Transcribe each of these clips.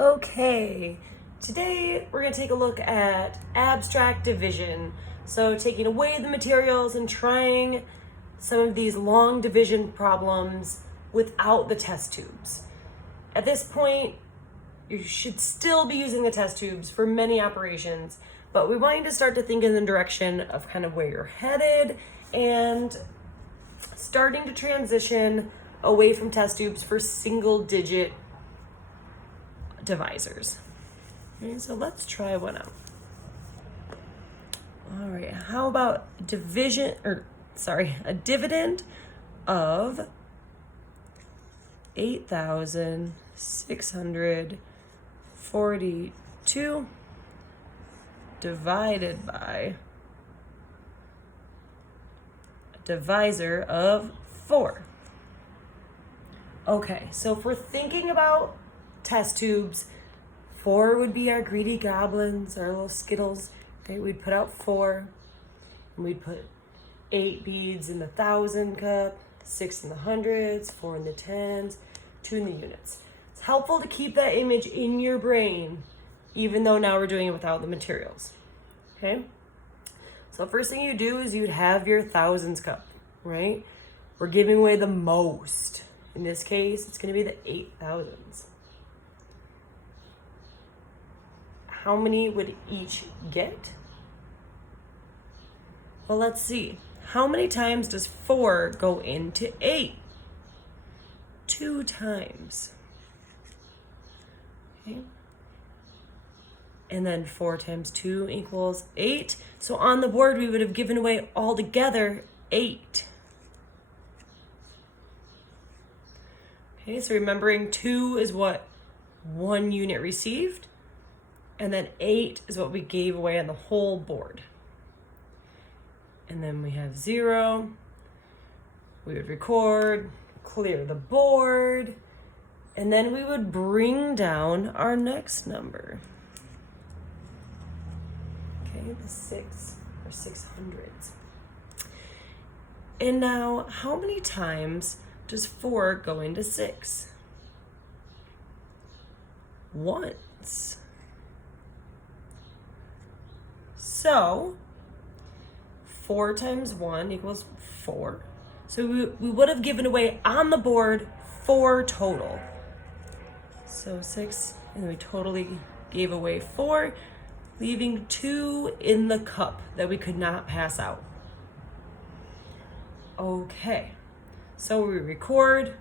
Okay, today we're going to take a look at abstract division. So taking away the materials and trying some of these long division problems without the test tubes. At this point, you should still be using the test tubes for many operations, but we want you to start to think in the direction of kind of where you're headed and starting to transition away from test tubes for single digit divisors. Okay, so let's try one out. All right, how about a dividend of 8,642 divided by a divisor of 4. Okay, so if we're thinking about test tubes, 4 would be our greedy goblins, our little Skittles. Okay, we'd put out 4, and we'd put 8 beads in the 1,000 cup, 6 in the hundreds, 4 in the tens, 2 in the units. It's helpful to keep that image in your brain, even though now we're doing it without the materials. Okay, so first thing you do is you'd have your thousands cup, right? We're giving away the most. In this case, it's going to be the 8,000s. How many would each get? Well, let's see. How many times does 4 go into 8? 2 times. Okay. And then 4 times 2 equals 8. So on the board, we would have given away altogether 8. Okay, so remembering 2 is what 1 unit received. And then 8 is what we gave away on the whole board. And then we have 0. We would record, clear the board, and then we would bring down our next number. Okay, the 6 or 600s. And now, how many times does 4 go into 6? Once. So 4 times 1 equals 4. So we would have given away on the board 4 total. So 6, and we totally gave away 4, leaving 2 in the cup that we could not pass out. Okay, so we record,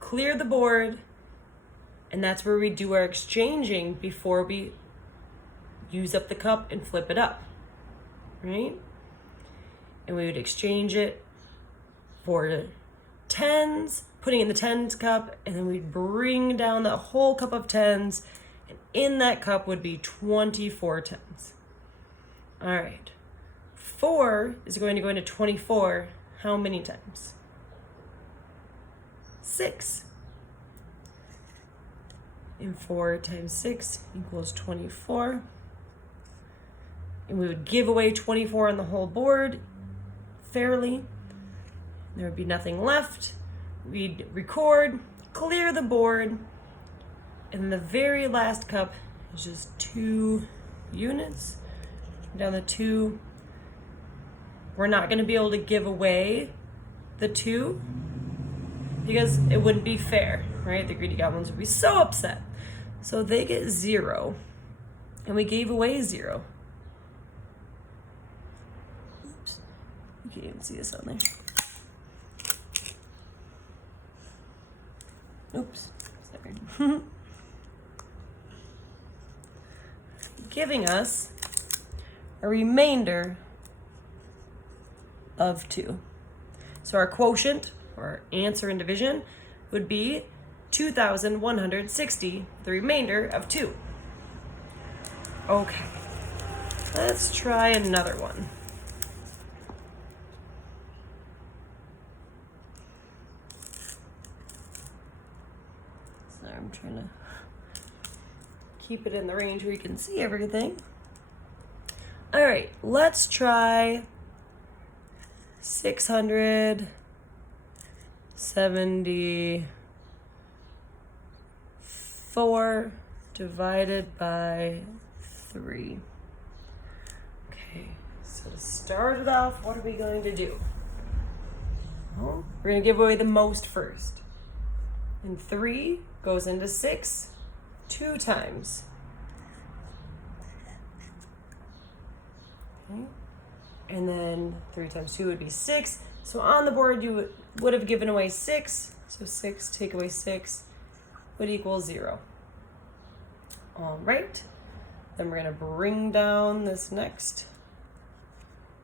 clear the board, and that's where we do our exchanging before we use up the cup and flip it up, right? And we would exchange it for tens, putting in the tens cup, and then we'd bring down the whole cup of tens, and in that cup would be 24 tens. All right, 4 is going to go into 24 how many times? 6. And 4 times 6 equals 24. And we would give away 24 on the whole board fairly. There would be nothing left. We'd record, clear the board, and the very last cup is just 2 units. Down the 2. We're not going to be able to give away the 2 because it wouldn't be fair, right? The greedy goblins would be so upset. So they get 0, and we gave away 0. Oops, you can't even see this on there. Oops, sorry. Giving us a remainder of 2. So our quotient, or our answer in division, would be 2,160, the remainder of 2. Okay, let's try another one. Sorry, I'm trying to keep it in the range where you can see everything. All right, let's try 675 4 divided by 3. Okay, so to start it off, what are we going to do? Well, we're going to give away the most first. And 3 goes into 6 2 times. Okay. And then 3 times 2 would be 6. So on the board, you would have given away 6. So 6 take away 6 would equal 0. All right. Then we're going to bring down this next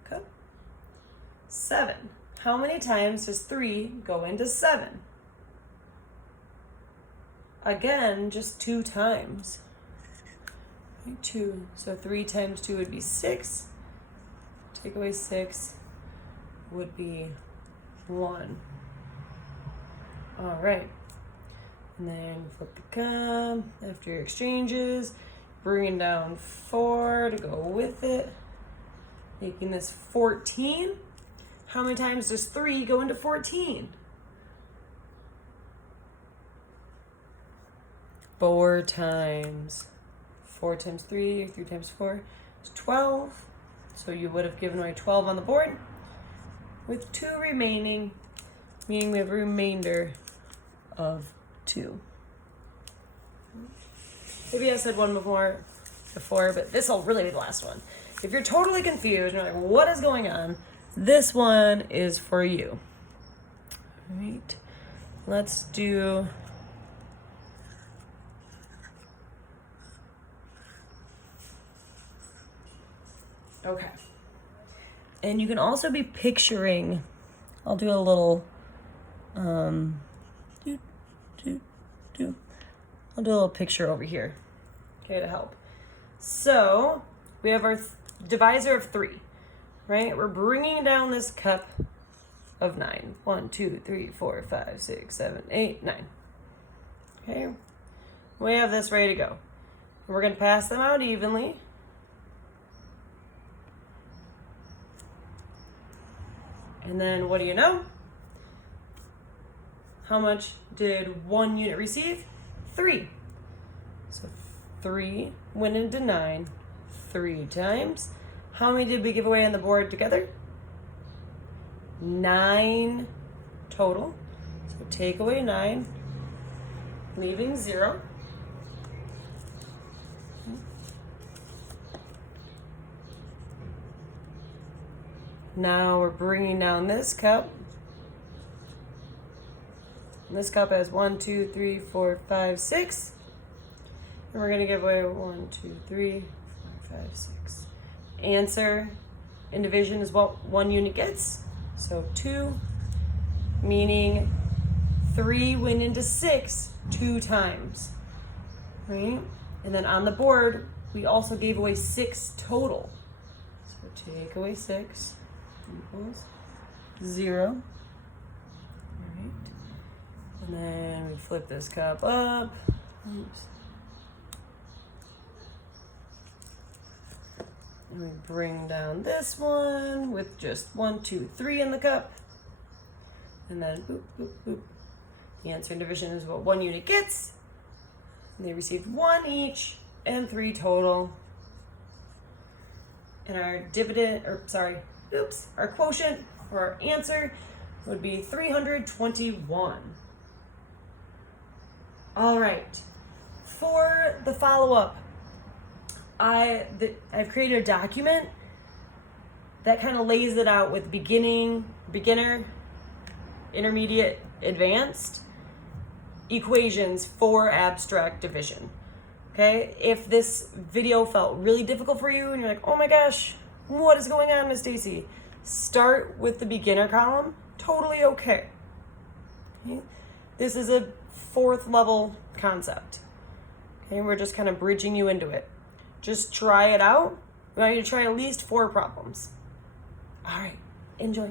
cup. 7. How many times does 3 go into 7? Again, just 2 times. 2. So 3 times 2 would be 6. Take away 6 would be 1. All right. And then flip the cup after your exchanges, bringing down 4 to go with it, making this 14. How many times does 3 go into 14? 4 times. 4 times 3, 3 times 4 is 12. So you would have given away 12 on the board with 2 remaining, meaning we have a remainder of 2. Maybe I said one before, but this will really be the last one. If you're totally confused, you're like, what is going on? This one is for you. All right, let's do... Okay. And you can also be picturing, I'll do a little, I'll do a little picture over here, okay, to help. So we have our divisor of 3, right? We're bringing down this cup of 9. 1, 2, 3, 4, 5, 6, 7, 8, 9. Okay, we have this ready to go. We're going to pass them out evenly. And then what do you know? How much did 1 unit receive? 3. So 3 went into 9 3 times. How many did we give away on the board together? 9 total. So take away 9, leaving 0. Now we're bringing down this cup. And this cup has 1, 2, 3, 4, 5, 6. And we're going to give away 1, 2, 3, 4, 5, 6. Answer in division is what 1 unit gets. So 2, meaning 3 went into 6 2 times. Right? And then on the board, we also gave away 6 total. So take away 6. Equals 0. All right. And then we flip this cup up. Oops. And we bring down this one with just 1, 2, 3 in the cup. And then boop, boop, boop. The answer in division is what 1 unit gets. And they received 1 each and 3 total. And our our quotient or our answer would be 321. All right, for the follow-up, I've created a document that kind of lays it out with beginner, intermediate, advanced equations for abstract division. Okay, if this video felt really difficult for you and you're like, oh my gosh, what is going on, Miss Stacy? Start with the beginner column. Totally okay. This is a 4th level concept. Okay, we're just kind of bridging you into it. Just try it out. We want you to try at least 4 problems. All right, enjoy.